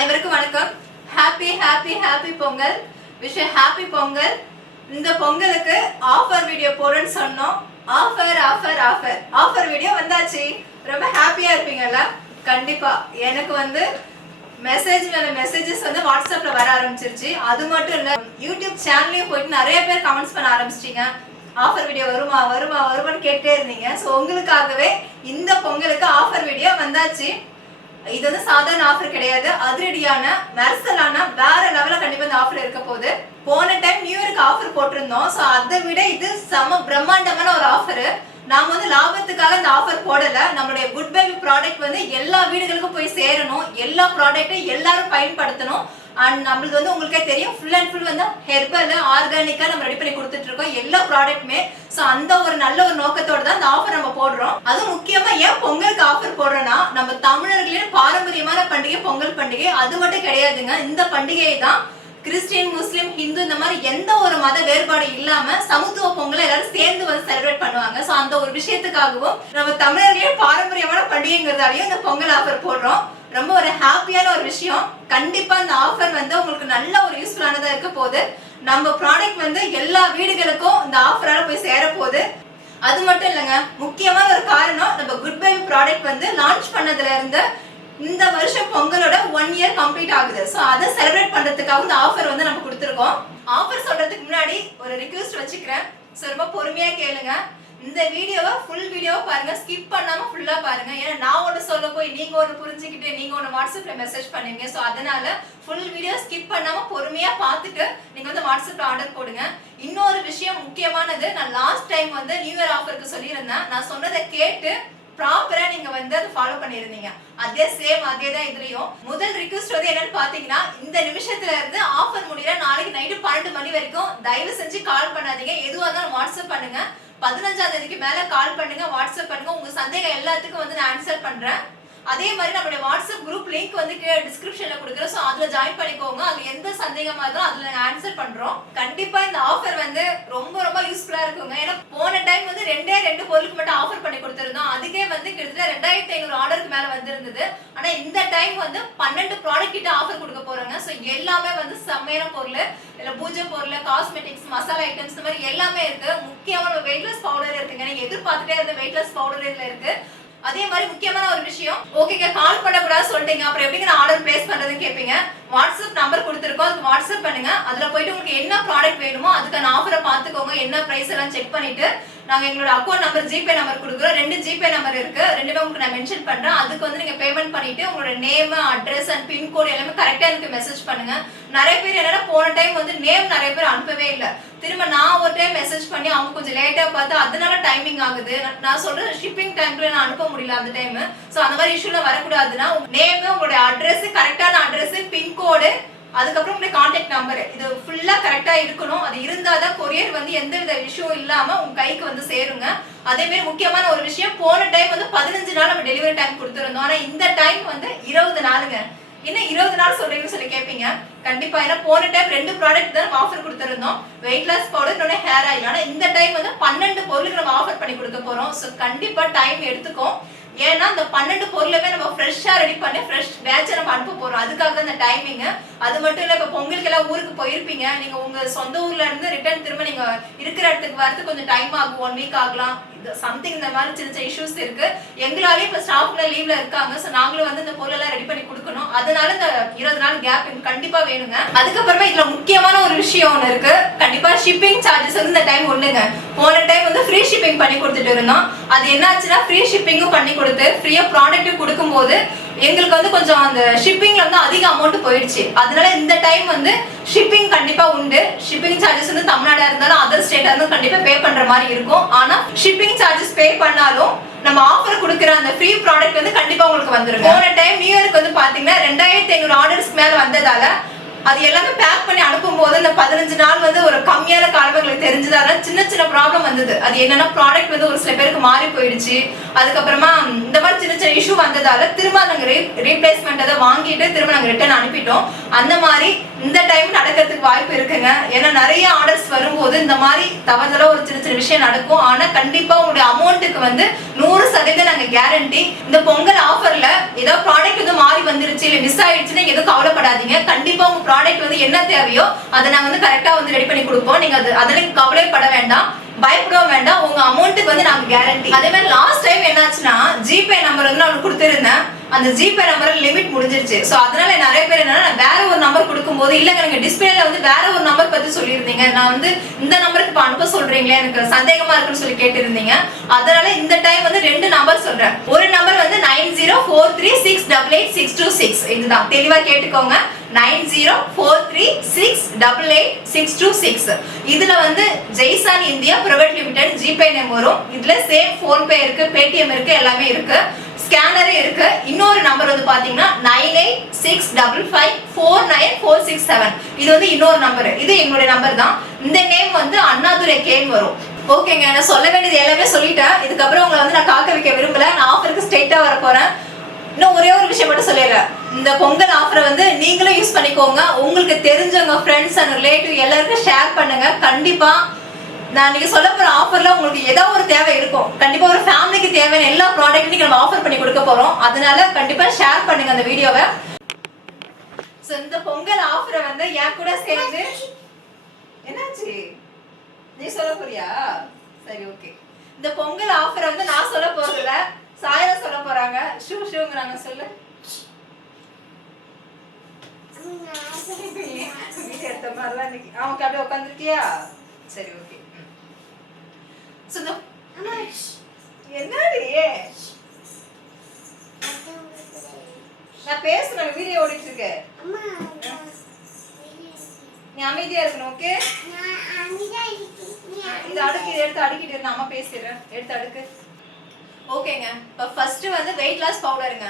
அனைவருக்கும் வணக்கம். Happy happy happy Pongal. Wish happy Pongal. இந்த பொங்கலுக்கு ஆஃபர் வீடியோ போடுறேன்னு சொன்னோம். Offer offer offer offer video வந்தாச்சு. ரொம்ப ஹாப்பியா இருப்பீங்கல்ல? கண்டிப்பா. எனக்கு மெசேஜ் மேல மெசேஜஸ் வாட்ஸ்அப்ல வர ஆரம்பிச்சிருச்சு. அது மட்டும் இல்ல, யூடியூப் சேனல்லையும் போயிட்டு நிறைய பேர் கமெண்ட்ஸ் பண்ண ஆரம்பிச்சிட்டீங்க. ஆஃபர் வீடியோ வருமா வருமா வருமான்னு கேட்டே இருந்தீங்க. ஸோ உங்களுக்காகவே இந்த பொங்கலுக்கு ஆஃபர் வீடியோ வந்தாச்சு. இது சாதாரண ஆஃபர் கிடையாது, அதிரடியான மெர்சலான வேற லெவல்ல கண்டிப்பா இந்த ஆஃபர் இருக்க போகுது. போன டைம் நியூ இயருக்கு ஆஃபர் போட்டிருந்தோம். ஸோ அதை விட இது செம பிரம்மாண்டமான ஒரு ஆஃபர். நாம லாபத்துக்காக இந்த ஆஃபர் போடல. நம்மளுடைய குட் பேபி ப்ராடக்ட் எல்லா வீடுகளுக்கும் போய் சேரணும், எல்லா ப்ராடக்ட்டும் எல்லாரும் பயன்படுத்தணும். அண்ட் நம்மளுக்கு உங்களுக்கே தெரியும், ஃபுல் அண்ட் ஃபுல் ஹெர்பல் ஆர்கானிக்கா நம்ம ரெடி பண்ணி கொடுத்துட்டு இருக்கோம் எல்லா ப்ராடக்ட்டுமே. ஸோ அந்த ஒரு நல்ல ஒரு நோக்கத்தோட தான் இந்த ஆஃபர் நம்ம போடுறோம். அதுவும் முக்கியமா ஏன் பொங்கலுக்கு ஆஃபர் போடுறோம்னா, நம்ம தமிழர்களின் பாரம்பரியமான பண்டிகை பொங்கல் பண்டிகை. அது மட்டும் கிடையாதுங்க, இந்த பண்டிகையை தான் கிறிஸ்டியன், முஸ்லீம், ஹிந்து இந்த மாதிரி எந்த ஒரு மத வேறுபாடு இல்லாம சமத்துவ பொங்கலை எல்லாரும் சேர்ந்து செலிப்ரேட் பண்ணுவாங்க. ஸோ அந்த ஒரு விஷயத்துக்காகவும் நம்ம தமிழர்களின் பாரம்பரியமான பண்டிகைங்கிறதாலையும் இந்த பொங்கல் ஆஃபர் போடுறோம். ரொம்ப ஒரு ஹாப்பியான ஒரு விஷயம். கண்டிப்பா இந்த ஆஃபர் உங்களுக்கு நல்ல ஒரு யூஸ்ஃபுல்லானதா இருக்க போகுது. நம்ம ப்ராடக்ட் எல்லா வீடுகளுக்கும் இந்த ஆஃபரால போய் சேர போகுது. அது மட்டும் இல்லைங்க, முக்கியமான ஒரு காரணம், நம்ம குட் பேபி ப்ராடக்ட் லான்ச் பண்ணதுல இருந்து இந்த வருஷம் பொங்கலோட 1 இயர் கம்ப்ளீட் ஆகுது. ஸோ அதை செலிப்ரேட் பண்றதுக்காக இந்த ஆஃபர் நம்ம கொடுத்துருக்கோம். ஆஃபர் சொல்றதுக்கு முன்னாடி ஒரு ரிக்வெஸ்ட் வச்சுக்கிறேன். ஸோ ரொம்ப பொறுமையா கேளுங்க. இந்த வீடியோவை ஃபுல் வீடியோவை பாருங்க, ஸ்கிப் பண்ணாம ஃபுல்லா பாருங்க. ஏன்னா நான் ஒன்று சொல்ல போய் நீங்க ஒன்று புரிஞ்சுக்கிட்டு நீங்க ஒன்று வாட்ஸ்அப்ல மெசேஜ் பண்ணுவீங்க. ஸோ அதனால ஃபுல் வீடியோ ஸ்கிப் பண்ணாம பொறுமையா பார்த்துட்டு நீங்க வாட்ஸ்அப்ல ஆர்டர் போடுங்க. இன்னொரு விஷயம் முக்கியமானது, நான் லாஸ்ட் டைம் நியூ இயர் ஆஃபருக்கு சொல்லியிருந்தேன். நான் சொன்னதை கேட்டு ப்ராப்பரா நீங்க அதை ஃபாலோ பண்ணிருந்தீங்க. அதே சேம் அதே தான் இதுலயும். முதல் ரிக்வெஸ்ட் என்னன்னு பாத்தீங்கன்னா, இந்த நிமிஷத்துல இருந்து ஆஃபர் முடியல நாளைக்கு நைட்டு 12 மணி வரைக்கும் தயவு செஞ்சு கால் பண்ணாதீங்க. எதுவா இருந்தாலும் வாட்ஸ்அப் பண்ணுங்க. 15ஆம் தேதிக்கு மேல கால் பண்ணுங்க, வாட்ஸ்அப் பண்ணுங்க. உங்க சந்தேகம் எல்லாத்துக்கும் நான் ஆன்சர் பண்றேன். அதே மாதிரி நம்மளுடைய வாட்ஸ்அப் குரூப் லிங்க் கீழே டிஸ்கிரிப்ஷன்ல கொடுக்குறோம். ஸோ அதுல ஜாயின் பண்ணிக்கோங்க. அதுல எந்த சந்தேகமா இருந்தாலும் அதுல நாங்க ஆன்சர் பண்றோம். கண்டிப்பா இந்த ஆஃபர் ரொம்ப ரொம்ப யூஸ்ஃபுல்லா இருக்குங்க. ஏன்னா போன டைம் 2 பொருளுக்கு மட்டும் ஆஃபர் பண்ணி கொடுத்துருந்தோம். அதுக்கே கிட்டத்தட்ட 2500 ஆர்டருக்கு மேல வந்திருந்தது. ஆனா இந்த டைம் 12 ப்ராடக்ட் கிட்ட ஆஃபர் கொடுக்க போறாங்க. ஸோ எல்லாமே செம்மையான பொருள், இல்ல பூஜை பொருள், காஸ்மெட்டிக்ஸ், மசாலா ஐட்டம்ஸ், இந்த மாதிரி எல்லாமே இருக்கு. முக்கியமான வெயிட்லெஸ் பவுடர் இருக்குங்க. நீங்க எதிர்பார்த்துட்டே இருந்த வெயிட்லெஸ் பவுடர் இதுல இருக்கு. அதே மாதிரி முக்கியமான ஒரு விஷயம், ஓகேங்க கால் பண்ணக்கூடாது சொல்லிட்டீங்க, அப்புறம் எப்படிங்க நான் ஆர்டர் பிளேஸ் பண்றதுன்னு கேட்பீங்க. வாட்ஸ்அப் நம்பர் கொடுத்துருக்கோம், அதுக்கு வாட்ஸ்அப் பண்ணுங்க. அதுல போயிட்டு உங்களுக்கு என்ன ப்ராடக்ட் வேணுமோ அதுக்கான ஆஃபரை பார்த்துக்கோங்க. என்ன பிரைஸ் எல்லாம் செக் பண்ணிட்டு நாங்க எங்களோட அக்கௌண்ட் நம்பர், ஜிபே நம்பர் கொடுக்குறோம். 2 ஜிபே நம்பர் இருக்கு. 2மே உங்களுக்கு நான் மென்ஷன் பண்றேன். அதுக்கு நீங்க பேமெண்ட் பண்ணிட்டு உங்களோட நேம், அட்ரஸ் அண்ட் பின்கோட் எல்லாமே கரெக்டா எனக்கு மெசேஜ் பண்ணுங்க. நிறைய பேர் என்னன்னா போன டைம் நேம் நிறைய பேர் அனுப்பவே இல்லை. திரும்ப நான் ஒரு டைம் மெசேஜ் பண்ணி அவங்க கொஞ்சம் லேட்டா பார்த்து அதனால டைமிங் ஆகுது. நான் சொல்றேன் ஷிப்பிங் டைம்ல நான் அனுப்ப முடியல அந்த டைம். ஸோ அந்த மாதிரி இஷ்யூலாம் வரக்கூடாதுன்னா நேம், உங்களுடைய அட்ரஸ், கரெக்டான அட்ரஸ், பின்கோடு, அதுக்கப்புறம் உங்களுடைய கான்டாக்ட் நம்பர், இது ஃபுல்லா கரெக்டா இருக்கணும். அது இருந்தாதான் கொரியர் எந்த வித இஷ்யூ இல்லாம உங்க கைக்கு சேருங்க. அதே மாதிரி முக்கியமான ஒரு விஷயம், போன டைம் 15 நாள் நம்ம டெலிவரி டைம் கொடுத்துருந்தோம். ஆனா இந்த டைம் 20 நாளுங்க. என்ன 20 நாள் சொல்றீங்கன்னு சொல்லி கேட்பீங்க. கண்டிப்பா, ஏன்னா போன டைம் 2 ப்ராடக்ட் தான் நம்ம ஆஃபர் கொடுத்துருந்தோம், வெயிட்லெஸ் பவுடர், இன்னொன்னு ஹேர் ஆயில். ஆனா இந்த டைம் 12 பொருளுக்கு நம்ம ஆஃபர் பண்ணி கொடுக்க போறோம். ஸோ கண்டிப்பா டைம் எடுத்துக்கும். ஏன்னா இந்த 12 பொருளுமே நம்ம ஃப்ரெஷ்ஷா ரெடி பண்ணி ஃப்ரெஷ் பேட்சை நம்ம அனுப்ப போறோம். அதுக்காக தான் இந்த டைமிங். அது மட்டும் இல்ல, இப்ப பொங்கலுக்கு எல்லாம் ஊருக்கு போயிருப்பீங்க. நீங்க உங்க சொந்த ஊர்ல இருந்து ரிட்டர்ன் திரும்ப நீங்க இருக்கிற இடத்துக்கு வரது கொஞ்சம் டைம் ஆகும், 1 வீக் ஆகலாம். சம்திங் இந்த மாதிரி சின்ன சின்ன இஷ்யூஸ் இருக்கு. எங்களாலே இப்ப ஸ்டாஃப்ல லீவ்ல இருக்காங்க. ஸோ நாங்களும் இந்த பொருள் எல்லாம் ரெடி பண்ணி கொடுக்கணும். அதனால இந்த 20 நாள் கேப் கண்டிப்பா வேணுங்க. அதுக்கப்புறமா இதுல முக்கியமான ஒரு விஷயம் ஒண்ணு இருக்கு. கண்டிப்பா ஷிப்பிங் சார்ஜஸ் இந்த டைம் ஒண்ணுங்க. போன டைம் ஃப்ரீ ஷிப்பிங் பண்ணி கொடுத்துட்டு இருந்தோம். அது என்னாச்சுன்னா ஃப்ரீ ஷிப்பிங்கும் பண்ணி கொடுத்து ஃப்ரீயா ப்ராடக்ட் கொடுக்கும் போது எங்களுக்கு கொஞ்சம் அந்த ஷிப்பிங்ல அதிக அமௌண்ட் போயிடுச்சு. அதனால இந்த டைம் ஷிப்பிங் கண்டிப்பா உண்டு. ஷிப்பிங் சார்ஜஸ் தமிழ்நாடா இருந்தாலும் அதர் ஸ்டேட்டா இருந்தாலும் கண்டிப்பா பே பண்ற மாதிரி இருக்கும். ஆனா ஷிப்பிங் சார்ஜஸ் பே பண்ணாலும் நம்ம ஆஃபர் கொடுக்குற அந்த ஃப்ரீ ப்ராடக்ட் கண்டிப்பா உங்களுக்கு வந்துரும். போன டைம் நியூ இயருக்கு பாத்தீங்கன்னா 2500 ஆர்டர்ஸ்க்கு மேல வந்ததால அது எல்லாமே பேக் பண்ணி அனுப்பும்போது அந்த 15 நாள் வந்து ஒரு கம்மியான காலம் எங்களுக்கு தெரிஞ்சதால சின்ன சின்ன ப்ராப்ளம் வந்தது. அது என்னன்னா ப்ராடக்ட் வந்து ஒரு சில பேருக்கு மாறி போயிடுச்சு. அதுக்கப்புறமா இந்த மாதிரி சின்ன சின்ன இஷ்யூ வந்ததால திரும்ப நாங்க ரீப்ளேஸ்மெண்ட் அதை வாங்கிட்டு திரும்ப நாங்க ரிட்டர்ன் அனுப்பிட்டோம். அந்த மாதிரி இந்த டைம் நடக்கிறதுக்கு வாய்ப்பு இருக்குங்க. ஏன்னா நிறைய ஆர்டர்ஸ் வரும்போது இந்த மாதிரி தவறுதலா ஒரு சின்ன சின்ன விஷயம் நடக்கும். ஆனா கண்டிப்பா உங்களுடைய அமௌண்ட்டுக்கு வந்து 100% நாங்க கேரண்டி. இந்த பொங்கல் ஆஃபர்ல ஏதாவது ப்ராடக்ட் வந்து மாறி வந்துருச்சு இல்ல மிஸ் ஆயிடுச்சுன்னு எதுவும் கவலைப்படாதீங்க. கண்டிப்பா உங்க ப்ராடக்ட் வந்து என்ன தேவையோ அதை நாங்க வந்து கரெக்டா வந்து ரெடி பண்ணி கொடுப்போம். நீங்க அதெல்லாம் கவலைப்பட வேண்டாம், பயப்படவும் வேண்டாம். உங்க அமௌண்ட்டுக்கு வந்து நாங்க கேரண்டி. அதே மாதிரி லாஸ்ட் டைம் என்னாச்சுன்னா ஜிபே நம்பர் வந்து நான் கொடுத்திருந்தேன். அந்த ஜிபே நம்பர் லிமிட் முடிஞ்சிருச்சு. சோ அதனால நிறைய பேர் என்னன்னா வேற ஒரு நம்பர் கொடுக்கும்போது இல்லங்க நீங்க டிஸ்பிளேல வந்து வேற ஒரு நம்பர் பத்தி சொல்லியிருந்தீங்க, நான் வந்து இந்த நம்பருக்கு இப்ப அனுப்ப சொல்றீங்களே எனக்கு சந்தேகமா இருக்குன்னு சொல்லி கேட்டிருந்தீங்க. அதனால இந்த டைம் வந்து 2 நம்பர் சொல்றேன். ஒரு நம்பர் வந்து 9043688626. இதுதான் தெளிவா கேட்டுக்கோங்க. 9043688626. இதுல வந்து Jaisan India private limited GPay name வரும். இதுல சேம் போன்பே இருக்கு, பேடிஎம் இருக்கு, எல்லாமே இருக்கு, ஸ்கேனரே இருக்கு. இன்னொரு நம்பர் வந்து பாத்தீங்கன்னா 9865549467. இது வந்து இன்னொரு நம்பர். இது எங்களுடைய நம்பர் தான். இந்த நேம் வந்து அண்ணாதுரை கேன் வரும். ஓகேங்க, நான் சொல்ல வேண்டியது எல்லாமே சொல்லிட்டேன். இதுக்கப்புறம் உங்களை வந்து நான் காக்க வைக்க விரும்பல. நான் ஆஃபருக்கு ஸ்ட்ரெயிட்டா வர போறேன். இன்னும் ஒரே ஒரு விஷயம் மட்டும் சொல்லிடுறேன். இந்த பொங்கல் ஆஃபரை வந்து நீங்களும் யூஸ் பண்ணிக்கோங்க. உங்களுக்கு தெரிஞ்சவங்க ஃப்ரெண்ட்ஸ் அண்ட் ரிலேட்டிவ் எல்லாருக்கும் ஷேர் பண்ணுங்க. கண்டிப்பா நான் நீங்க சொல்ல போற ஆஃபர்ல உங்களுக்கு ஏதாவது ஒரு தேவை இருக்கும். கண்டிப்பா ஒரு ஃபேமிலிக்கு தேவையான எல்லா ப்ராடக்ட்டும் நீங்க நம்ம ஆஃபர் பண்ணி கொடுக்க போறோம். அதனால கண்டிப்பா ஷேர் பண்ணுங்க அந்த வீடியோவை. சோ இந்த பொங்கல் ஆஃபரை வந்து என் கூட சேர்ந்து என்னாச்சு நீ சொல்ல போறியா? சரி, ஓகே. இந்த பொங்கல் ஆஃபரை வந்து நான் சொல்ல போறதுல சாயரா சொல்ல போறாங்க. ஷூங்கறாங்க. சொல்லு. அவங்க அப்படியே உட்காந்துருக்கியா? சரி, ஓகே. என்னடி நான் பேசுறேன், வீடியோ ஓடிட்டு இருக்கு. நீ அமைதியா இருக்கணும். ஓகே, இந்த அடுக்கு எடுத்து அடுக்கிட்டு இரு. அம்மா பேசிடுறேன். எடுத்து அடுக்கு. ஓகேங்க. இப்போ ஃபர்ஸ்ட் வந்து வெயிட் லாஸ் பவுடருங்க.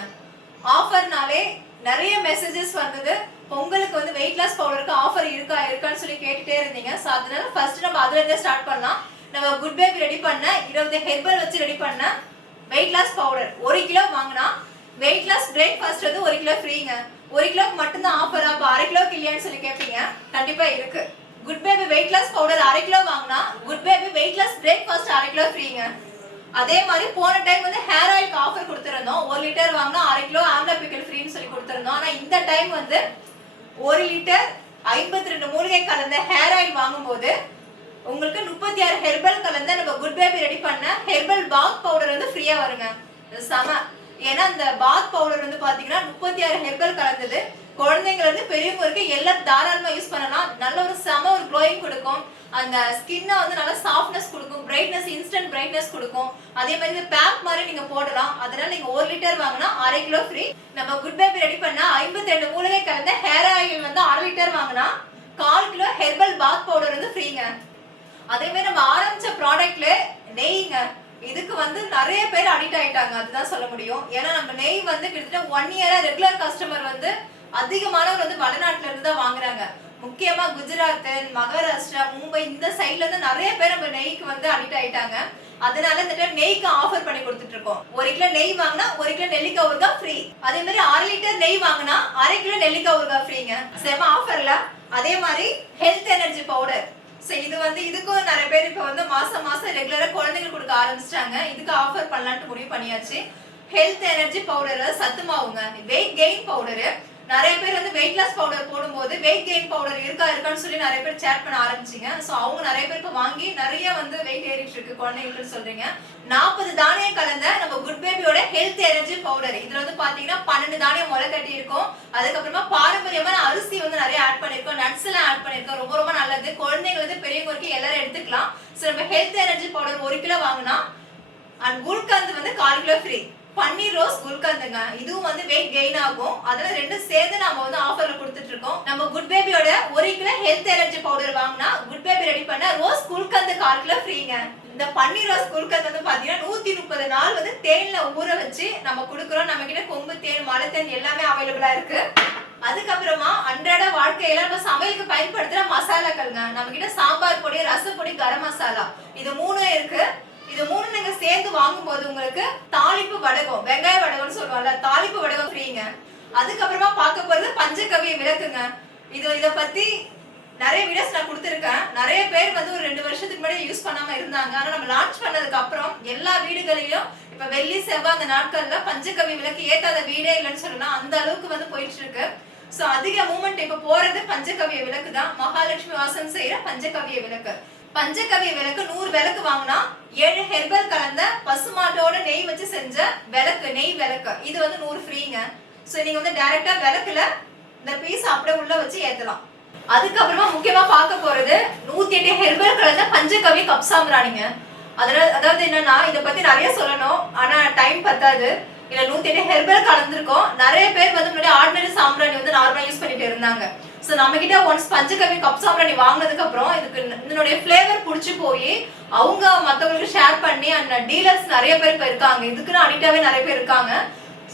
ஆஃபர்னாலே நிறைய மெசேஜஸ் வந்தது. பொங்கலுக்கு வந்து வெயிட் லாஸ் பவுடருக்கு ஆஃபர் இருக்கான்னு சொல்லி கேட்டுட்டே இருந்தீங்க. ஸோ அதனால ஃபர்ஸ்ட் நம்ம அதுல இருந்தே ஸ்டார்ட் பண்ணலாம். நம்ம குட் பேபி ரெடி பண்ண 20 ஹெர்பல் வச்சு ரெடி பண்ண வெயிட் லாஸ் பவுடர் 1 கிலோ வாங்கினா வெயிட் லாஸ் பிரேக்ஃபாஸ்ட் வந்து 1 கிலோ ஃப்ரீங்க. 1 கிலோக்கு மட்டும்தான் ஆஃபர். அப்போ 1/2 கிலோக்கு இல்லையான்னு சொல்லி கேட்பீங்க. கண்டிப்பா இருக்கு. Good baby weight loss powder 1/2 kilo வாங்கினா good baby weight loss breakfast 1/2 kilo ஃப்ரீங்க. அதே மாதிரி போன டைம் வந்து ஹேர் ஆயிலுக்கு ஆஃபர் கொடுத்திருந்தோம். 1 லிட்டர் வாங்கினா 1/2 கிலோ ஆம்லா பிக்கல் ஃப்ரீன்னு சொல்லி கொடுத்திருந்தோம். ஆனா இந்த டைம் வந்து 1 லிட்டர் 52 மூலிகை கலந்த ஹேர் ஆயில் வாங்கும்போது உங்களுக்கு 36 ஹெர்பல் கலந்த நம்ம குட் பேபி ரெடி பண்ண ஹெர்பல் பாத் பவுடர் வந்து ஃப்ரீயா வருங்க. சம. ஏன்னா அந்த பாத் பவுடர் வந்து பாத்தீங்கன்னா 36 ஹெர்பல் கலந்தது. குழந்தைங்க இருந்து பெரியவங்க வரைக்கும் எல்லாம் தாராளமா யூஸ் பண்ணலாம். நல்ல ஒரு சம ஒரு க்ளோயிங் கொடுக்கும். அந்த ஸ்கின்னை வந்து நல்ல சாஃப்ட்னஸ் கொடுக்கும், பிரைட்னஸ், இன்ஸ்டன்ட் பிரைட்னஸ் கொடுக்கும். அதே மாதிரி இந்த பேக் மாதிரி நீங்க போடலாம். அதனால நீங்க 1 லிட்டர் வாங்கினா 1/2 கிலோ ஃப்ரீ. நம்ம குட் பேபி ரெடி பண்ணா 52 மூலிகை கலந்த ஹேர் ஆயில் வந்து 1/2 லிட்டர் வாங்கினா 1/4 கிலோ ஹெர்பல் பாத் பவுடர் வந்து ஃப்ரீங்க. அதே மாதிரி நம்ம ஆரம்பிச்ச ப்ராடக்ட்ல நெய்ங்க. இதுக்கு வந்து நிறைய பேர் அடிக்ட் ஆயிட்டாங்க, அதுதான் சொல்ல முடியும். ஏன்னா நம்ம நெய் வந்து கிட்டத்தட்ட 1 இயரா ரெகுலர் கஸ்டமர் வந்து அதிகமானவர் வந்து வடநாட்டுல இருந்து தான் வாங்குறாங்க. முக்கியமா குஜராத், மகாராஷ்டிரா, மும்பை இந்த சைட்ல இருந்து நிறைய பேர் நம்ம நெய்க்கு வந்து அடிக்ட் ஆயிட்டாங்க. அதனால இந்த டைம் நெய்க்கு ஆஃபர் பண்ணி கொடுத்துட்டு இருக்கோம். 1 கிலோ நெய் வாங்கினா 1 கிலோ நெல்லிக்காய் ஊறுகாய் ஃப்ரீ. அதே மாதிரி 1/2 லிட்டர் நெய் வாங்கினா 1/2 கிலோ நெல்லிக்காய் ஊறுகாய் ஃப்ரீங்க. செம ஆஃபர்ல. அதே மாதிரி ஹெல்த் எனர்ஜி பவுடர். சோ இது வந்து இதுக்கும் நிறைய பேர் இப்ப வந்து மாசம் ரெகுலரா குழந்தைங்களுக்கு கொடுக்க ஆரம்பிச்சிட்டாங்க. இதுக்கு ஆஃபர் பண்ணலாம்னு முடிவு பண்ணியாச்சு. ஹெல்த் எனர்ஜி பவுடர் சத்து மாவுங்க. Weight gain powder. நிறைய பேர் வந்து வெயிட் லாஸ் பவுடர் போடும்போது வெயிட் கெயின் பவுடர் இருக்கான்னு சொல்லி நிறைய பேர் சேட் பண்ண ஆரம்பிச்சீங்க. சோ அவங்க நிறைய பேர் இப்ப வாங்கி நிறைய வந்து வெயிட் ஏறிட்டு இருக்கு குழந்தைங்களுக்கு சொல்றீங்க. 40 தானியம் கலந்த நம்ம குட் பேபியோட ஹெல்த் எனர்ஜி பவுடர். இதுல வந்து பாத்தீங்கன்னா 12 தானியம் முளை கட்டி இருக்கும். அதுக்கப்புறமா பாரம்பரியமான அரிசி வந்து நிறைய ஆட் பண்ணிருக்கோம், நட்ஸ் எல்லாம் ஆட் பண்ணிருக்கோம். ரொம்ப ரொம்ப நல்லது. குழந்தைங்க வந்து பெரியவங்க வரைக்கும் எல்லாரும் எடுத்துக்கலாம். சோ நம்ம ஹெல்த் எனர்ஜி பவுடர் 1 கிலோ வாங்கினா அண்ட் குல்கந்த் வந்து 1/4 கிலோ ஃப்ரீ. பன்னீர் ரோஸ் குல்கந்துங்க. இதுவும் வந்து வெயிட் கெயின் ஆகும். அதனால ரெண்டும் சேர்ந்து நம்ம வந்து ஆஃபர்ல கொடுத்துட்டு இருக்கோம். நம்ம குட் பேபியோட 1 கிலோ ஹெல்த் எனர்ஜி பவுடர் வாங்கினா குட் பேபி ரெடி பண்ண ரோஸ் குல்கந்து 1/4 கிலோ ஃப்ரீங்க. இந்த பன்னீர் ரோஸ் குல்கந்து வந்து பாத்தீங்கன்னா 130 நாள் வந்து தேன்ல ஊற வச்சு நம்ம கொடுக்குறோம். நம்ம கிட்ட கொம்பு தேன், மலை தேன் எல்லாமே அவைலபிளா இருக்கு. அதுக்கப்புறமா அன்றாட வாழ்க்கையில நம்ம சமையலுக்கு பயன்படுத்துற மசாலாக்கள்ங்க. நம்ம கிட்ட சாம்பார் பொடி, ரசப்பொடி, கரம் மசாலா இது 3 இருக்கு. இது 3 நீங்க சேர்ந்து வாங்கும்போது உங்களுக்கு தாளிப்பு வடகம், வெங்காய வடகம்னு சொல்லுவாங்கல்ல, தாளிப்பு வடகம் ஃப்ரீங்க. அதுக்கப்புறமா பார்க்க போறது பஞ்சகவ்ய விளக்குங்க. இத பத்தி நிறைய வீடியோஸ் நான் கொடுத்துருக்கேன். நிறைய பேர் வந்து ஒரு 2 வருஷத்துக்கு முன்னாடி யூஸ் பண்ணாம இருந்தாங்க. ஆனா நம்ம லான்ச் பண்ணதுக்கு அப்புறம் எல்லா வீடுகளிலும் இப்ப வெள்ளி செவ்வாய் அந்த நாட்கள்ல பஞ்சகவ்ய விளக்கு ஏத்தாத வீடே இல்லைன்னு சொல்லலாம். அந்த அளவுக்கு வந்து போயிட்டு இருக்கு. சோ அதிக மூமெண்ட் இப்ப போறது பஞ்சகவ்ய விளக்கு தான். மகாலட்சுமி வாசம் செய்யற பஞ்சகவ்ய விளக்கு. பஞ்சகவ்ய விளக்கு 100 விளக்கு வாங்கினா 7 ஹெர்பல் கலந்த பசுமாட்டோட நெய் வச்சு செஞ்ச விளக்கு, நெய் விளக்கு. இது வந்து 100 ஃப்ரீங்க. சோ நீங்க வந்து டைரக்டா விளக்குல இந்த பீஸ் அப்படியே உள்ள வச்சு ஏத்தலாம். அதுக்கப்புறமா முக்கியமா பார்க்க போறது 108 ஹெர்பல் கலந்த பஞ்சகவ்ய கப் சாம்பிராணிங்க. அதாவது என்னன்னா இத பத்தி நிறைய சொல்லணும், ஆனா டைம் பத்தாது. இல்ல 108 ஹெர்பல் கலந்துருக்கோம். நிறைய பேர் வந்து முன்னாடி ஆர்டினரி சாம்பிராணி வந்து நார்மலா யூஸ் பண்ணிட்டு இருந்தாங்க. சோ நம்ம கிட்ட ஒன்ஸ் பஞ்சகவ்ய கப் சாம்பிராணி வாங்கினதுக்கு அப்புறம் இதுக்கு இதனுடைய ஃபிளேவர் புடிச்சு போய் அவங்க மத்தவங்களுக்கு ஷேர் பண்ணி அந்த டீலர்ஸ் நிறைய பேர் இப்ப இருக்காங்க. இதுக்குன்னு அடிக்டாவே நிறைய பேர் இருக்காங்க.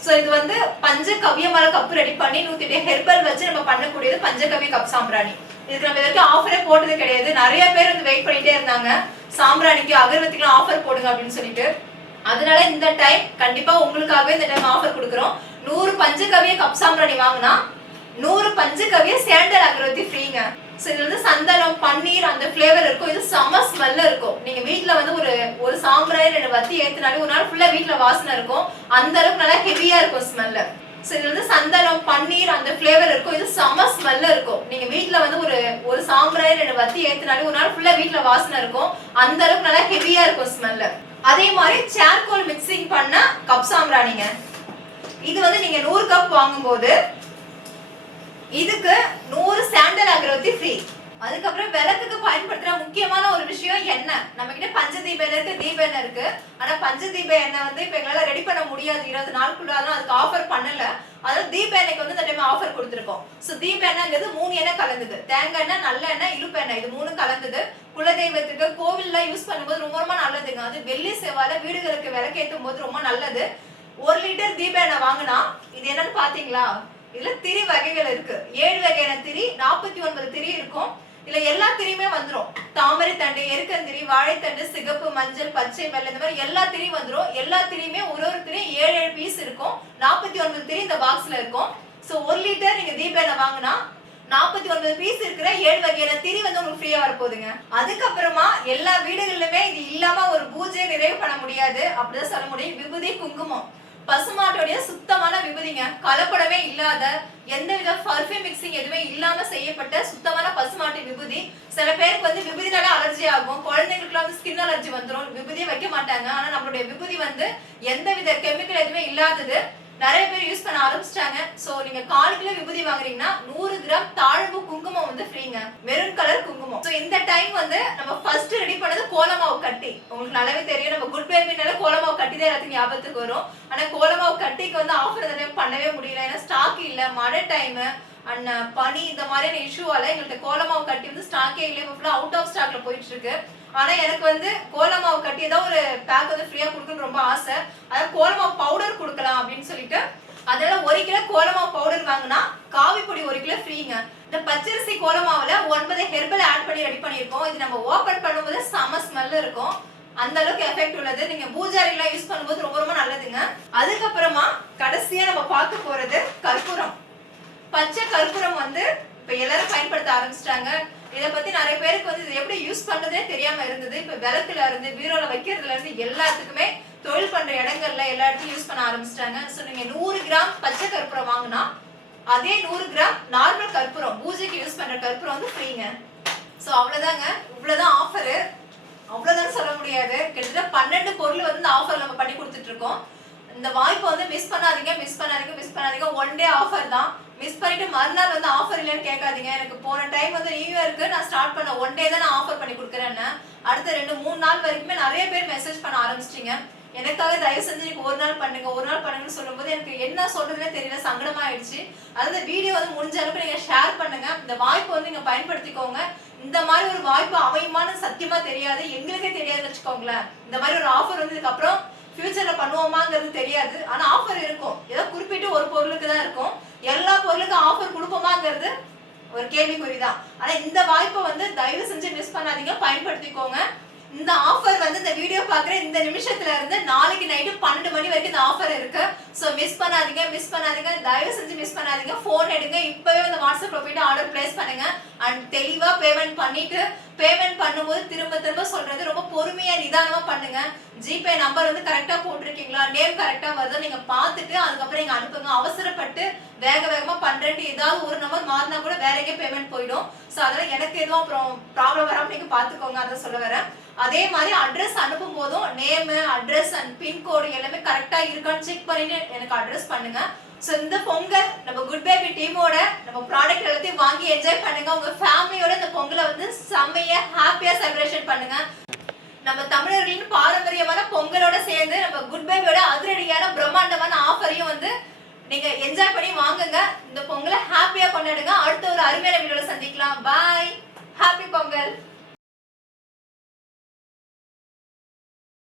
சோ இது வந்து பஞ்சகவ்யமால கப் ரெடி பண்ணி 108 ஹெர்பல் வச்சு நம்ம பண்ணக்கூடியது பஞ்சகவ்ய கப் சாம்பிராணி. இதுக்கு நம்ம இதற்கு ஆஃபரே போட்டது கிடையாது. நிறைய பேர் வந்து வெயிட் பண்ணிட்டே இருந்தாங்க, சாம்பிராணிக்கு அகர்வத்திக்கு ஆஃபர் போடுங்க அப்படின்னு சொல்லிட்டு. அதனால இந்த டைம் கண்டிப்பா உங்களுக்காகவே இந்த டைம் ஆஃபர் கொடுக்குறோம். 100 பஞ்சகவ்ய கப் சாம்பிராணி வாங்கினா 100 பஞ்சகவ்ய சாண்டல் அகர்வத்தி ஃப்ரீங்க. சோ இது வந்து சந்தனம், பன்னீர் அந்த ஃபிளேவர் இருக்கும். இது செம ஸ்மெல்ல இருக்கும். நீங்க வீட்ல வந்து ஒரு சாம்பிராணி 2 வத்தி ஏத்துனாலே ஒரு நாள் ஃபுல்லா வீட்ல வாசனை இருக்கும். அந்த அளவுக்கு நல்லா ஹெவியா இருக்கும் ஸ்மெல்ல. சோ இது வந்து சந்தனம், பன்னீர் அந்த ஃபிளேவர் இருக்கும். இது செம ஸ்மெல்ல இருக்கும். நீங்க வீட்ல வந்து ஒரு சாம்பிராணி 2 வத்தி ஏத்துனாலே ஒரு நாள் ஃபுல்லா வீட்ல வாசனை இருக்கும். அந்த அளவுக்கு நல்லா ஹெவியா இருக்கும் ஸ்மெல்ல. அதே மாதிரி சார்கோல் மிக்சிங் பண்ண கப் சாம்பிராணிங்க. இது வந்து நீங்க 100 கப் வாங்கும்போது இதுக்கு 100 சாண்டல் அகர்வத்தி ஃப்ரீ. அதுக்கப்புறம் விளக்குக்கு பயன்படுத்துற முக்கியமான ஒரு விஷயம் எண்ணெய். நம்ம கிட்ட பஞ்சதீப எண்ணெய் இருக்கு, தீப எண்ணெய் இருக்கு. ஆனா பஞ்சதீப எண்ணெய் வந்து இப்ப எங்களால ரெடி பண்ண முடியாது 20 நாளுக்குள்ள, அதுக்கு ஆஃபர் பண்ணல. அதாவது தீப எண்ணெய்க்கு வந்து இந்த டைம் ஆஃபர் கொடுத்துருக்கோம். சோ தீப எண்ணெய்ங்கிறது 3 எண்ணெய் கலந்தது. தேங்காய் எண்ணெய், நல்லெண்ணெய், இலுப்பு எண்ணெய், இது 3 கலந்தது. குலதெய்வத்துக்கு கோவில்ல யூஸ் பண்ணும்போது ரொம்ப ரொம்ப நல்லதுங்க. அது வெள்ளி செவ்வாய் வீடுகளுக்கு விளக்கேற்றும் போது ரொம்ப நல்லது. 1 லிட்டர் தீப எண்ணெய் வாங்கினா இது என்னன்னு பாத்தீங்களா, இதுல திரி வகைகள் இருக்கு. 7 வகையான திரி, 49 திரி இருக்கும். இல்ல எல்லா திரியுமே வந்துரும். தாமரை தண்டு, எருக்கந்திரி, வாழைத்தண்டு, சிகப்பு, மஞ்சள், பச்சை, வெள்ளை, இந்த மாதிரி எல்லா திரியும் வந்துரும். எல்லா திரியுமே ஒரு திரி 7 பீஸ் இருக்கும். 49 திரி இந்த பாக்ஸ்ல இருக்கும். சோ 1 லிட்டர் நீங்க தீப எண்ணெய் வாங்கினா 49 பீஸ் இருக்கிற 7 வகையான திரி வந்து உங்களுக்கு ஃப்ரீயா வரப்போகுதுங்க. அதுக்கப்புறமா எல்லா வீடுகளிலுமே இது இல்லாம ஒரு பூஜையை நிறைவு பண்ண முடியாது, அப்படிதான் சொல்ல முடியும். விபூதி, குங்குமம், பசுமாட்டோடைய சுத்தமான விபூதிங்க. கலப்படமே இல்லாத, எந்தவித பர்ஃபியூம் மிக்சிங் எதுவுமே இல்லாம செய்யப்பட்ட சுத்தமான பசுமாட்டு விபூதி. சில பேருக்கு வந்து விபூதினால அலர்ஜி ஆகும், குழந்தைங்களுக்கு வந்து ஸ்கின் அலர்ஜி வந்துடும், விபூதியை வைக்க மாட்டாங்க. ஆனா நம்மளுடைய விபூதி வந்து எந்தவித கெமிக்கல் எதுவுமே இல்லாதது. நிறைய பேர் யூஸ் பண்ண ஆரம்பிச்சிட்டாங்க. சோ நீங்க 1/4 கிலோ விபூதி வாங்குறீங்கன்னா 100 கிராம் தாழம்பூ குங்குமம் வந்து ஃப்ரீங்க, மெரூன் கலர் குங்குமம். சோ இந்த டைம் வந்து நம்ம ஃபர்ஸ்ட் ரெடி பண்ணது கோலமாவு கட்டி. உங்களுக்கு நல்லாவே தெரியும், நம்ம குட் பேபினால கோலமாவு கட்டி தான் எல்லாத்துக்கும் ஞாபகத்துக்கு வரும். ஆனா கோலமாவு கட்டிக்கு வந்து ஆஃபர் இந்த டைம் பண்ணவே முடியல, ஏன்னா ஸ்டாக் இல்ல. மழை டைம் அண்ட் பனி இந்த மாதிரியான இஷ்யூவால எங்கள்கிட்ட கோலமாவு கட்டி வந்து ஸ்டாக்கே இல்லை. இப்போ ஃபுல்லா அவுட் ஆஃப் ஸ்டாக்ல போயிட்டு இருக்கு. ஆனா எனக்கு வந்து கோலமாவு கட்டி ஏதாவது ஒரு பேக் வந்து ஃப்ரீயா கொடுக்கணும்னு ரொம்ப ஆசை. அதாவது கோலமாவு பவுடர் கொடுக்கலாம் அப்படின்னு சொல்லிட்டு அதனால 1 கிலோ கோலமாவு பவுடர் வாங்கினா காவி பொடி 1 கிலோ ஃப்ரீங்க. இந்த பச்சரிசி கோலமாவுல 9 ஹெர்பல் ஆட் பண்ணி ரெடி பண்ணியிருக்கோம். இது நம்ம ஓபன் பண்ணும்போது செம ஸ்மெல் இருக்கும், அந்த அளவுக்கு எஃபெக்ட் உள்ளது. நீங்க பூஜாரி எல்லாம் யூஸ் பண்ணும்போது ரொம்ப ரொம்ப நல்லதுங்க. அதுக்கப்புறமா கடைசியா நம்ம பார்க்க போறது கற்பூரம். பச்சை கற்பூரம் வந்து இப்ப எல்லாரும் பயன்படுத்த ஆரம்பிச்சிட்டாங்க. இதை பத்தி நிறைய பேருக்கு வந்து இது எப்படி யூஸ் பண்றதே தெரியாம இருந்தது. இப்ப விளக்குல இருந்து, பீரோல வைக்கிறதுல இருந்து எல்லாத்துக்குமே தொழில் பண்ற இடங்கள்ல எல்லா இடத்துலயும் யூஸ் பண்ண ஆரம்பிச்சிட்டாங்க. சோ நீங்க 100 கிராம் பச்சை கற்பூரம் வாங்கினா அதே 100 கிராம் நார்மல் கற்பூரம், பூஜைக்கு யூஸ் பண்ற கற்பூரம் வந்து ஃப்ரீங்க. சோ அவ்வளவுதாங்க, இவ்வளவுதான் ஆஃபரு. அவ்வளவுதான் சொல்ல முடியாது. கிட்டத்தட்ட 12 பொருள் வந்து இந்த ஆஃபர் நம்ம பண்ணி கொடுத்துட்டு இருக்கோம். இந்த வாய்ப்பை வந்து மிஸ் பண்ணாதீங்க, மிஸ் பண்ணாதீங்க, மிஸ் பண்ணாதீங்க. 1 டே ஆஃபர் தான். மிஸ் பண்ணிட்டு மறுநாள் வந்து ஆஃபர் இல்லைன்னு கேட்காதீங்க. எனக்கு போன டைம் வந்து நியூ இயருக்கு நான் ஸ்டார்ட் பண்ண 1 டே தான் நான் ஆஃபர் பண்ணி கொடுக்குறேன்னு அடுத்த 2-3 நாள் வரைக்குமே நிறைய பேர் மெசேஜ் பண்ண ஆரம்பிச்சிட்டீங்க. எனக்காக தயவு செஞ்சு நீங்க 1 நாள் பண்ணுங்க, 1 நாள் பண்ணுங்கன்னு சொல்லும்போது எனக்கு என்ன சொல்றதுன்னே தெரியல, சங்கடமா ஆயிடுச்சு. அதாவது வீடியோ வந்து முடிஞ்ச அளவுக்கு நீங்க ஷேர் பண்ணுங்க. இந்த வாய்ப்பை வந்து நீங்க பயன்படுத்திக்கோங்க. இந்த மாதிரி ஒரு வாய்ப்பு அமையுமான்னு சத்தியமா தெரியாது, எங்களுக்கே தெரியாதுன்னு வச்சுக்கோங்களேன். இந்த மாதிரி ஒரு ஆஃபர் வந்து இதுக்கப்புறம் ஃபியூச்சர்ல பண்ணுவோமாங்கிறது தெரியாது. ஆனா ஆஃபர் இருக்கும், ஏதோ குறிப்பிட்டு ஒரு பொருளுக்கு தான் இருக்கும். எல்லா பொருளுக்கும் ஆஃபர் கொடுப்போமாங்கிறது ஒரு கேள்விக்குறிதான். ஆனா இந்த வாய்ப்பை வந்து தயவு செஞ்சு மிஸ் பண்ணாதீங்க, பயன்படுத்திக்கோங்க. இந்த ஆஃபர் வந்து இந்த வீடியோ பாக்குற இந்த நிமிஷத்துல இருந்து நாளைக்கு நைட்டு 12 மணி வரைக்கும் இந்த ஆஃபர் இருக்கு. சோ மிஸ் பண்ணாதீங்க, தயவு செஞ்சு மிஸ் பண்ணாதீங்க. போன் எடுங்க, இப்பவே இந்த வாட்ஸ்அப்ல போயிட்டு ஆர்டர் பிளேஸ் பண்ணுங்க. அண்ட் தெளிவா பேமெண்ட் பண்ணிட்டு, பேமெண்ட் பண்ணும்போது திரும்ப சொல்றது ரொம்ப பொறுமையா நிதானமா பண்ணுங்க. ஜிபே நம்பர் வந்து கரெக்டா போட்டிருக்கீங்களா, நேம் கரெக்டா வருதா நீங்க பார்த்துட்டு அதுக்கப்புறம் நீங்க அனுப்புங்க. அவசரப்பட்டு வேகமா பண்றேன்ட்டு ஏதாவது ஒரு நம்பர் மாறினா கூட வேற எங்கேயும் பேமெண்ட் போயிடும். சோ அதனால எனக்கு எதுவும் அப்புறம் ப்ராப்ளம் வராம நீங்க பாத்துக்கோங்க, அதை சொல்ல வரேன். அதே மாதிரி அட்ரஸ் அனுப்பும் போதும் நேம், அட்ரஸ் அண்ட் பின்கோடு எல்லாமே கரெக்டா இருக்கான்னு செக் பண்ணிட்டு எனக்கு அட்ரஸ் பண்ணுங்க. சோ இந்த பொங்கல் நம்ம குட் பேபி டீமோட நம்ம ப்ராடக்ட் எல்லாத்தையும் வாங்கி என்ஜாய் பண்ணுங்க. உங்க ஃபேமிலியோட இந்த பொங்கலை வந்து செம்மையா ஹாப்பியா செலிப்ரேஷன் பண்ணுங்க. நம்ம தமிழர்களின் பாரம்பரியமான பொங்கலோட சேர்ந்து நம்ம குட் பேபியோட அதிரடியான பிரம்மாண்டமான ஆஃபரையும் வந்து நீங்க என்ஜாய் பண்ணி வாங்குங்க. இந்த பொங்கலை ஹாப்பியா கொண்டாடுங்க. அடுத்த ஒரு அருமையான வீடியோல சந்திக்கலாம். பாய். ஹாப்பி பொங்கல்.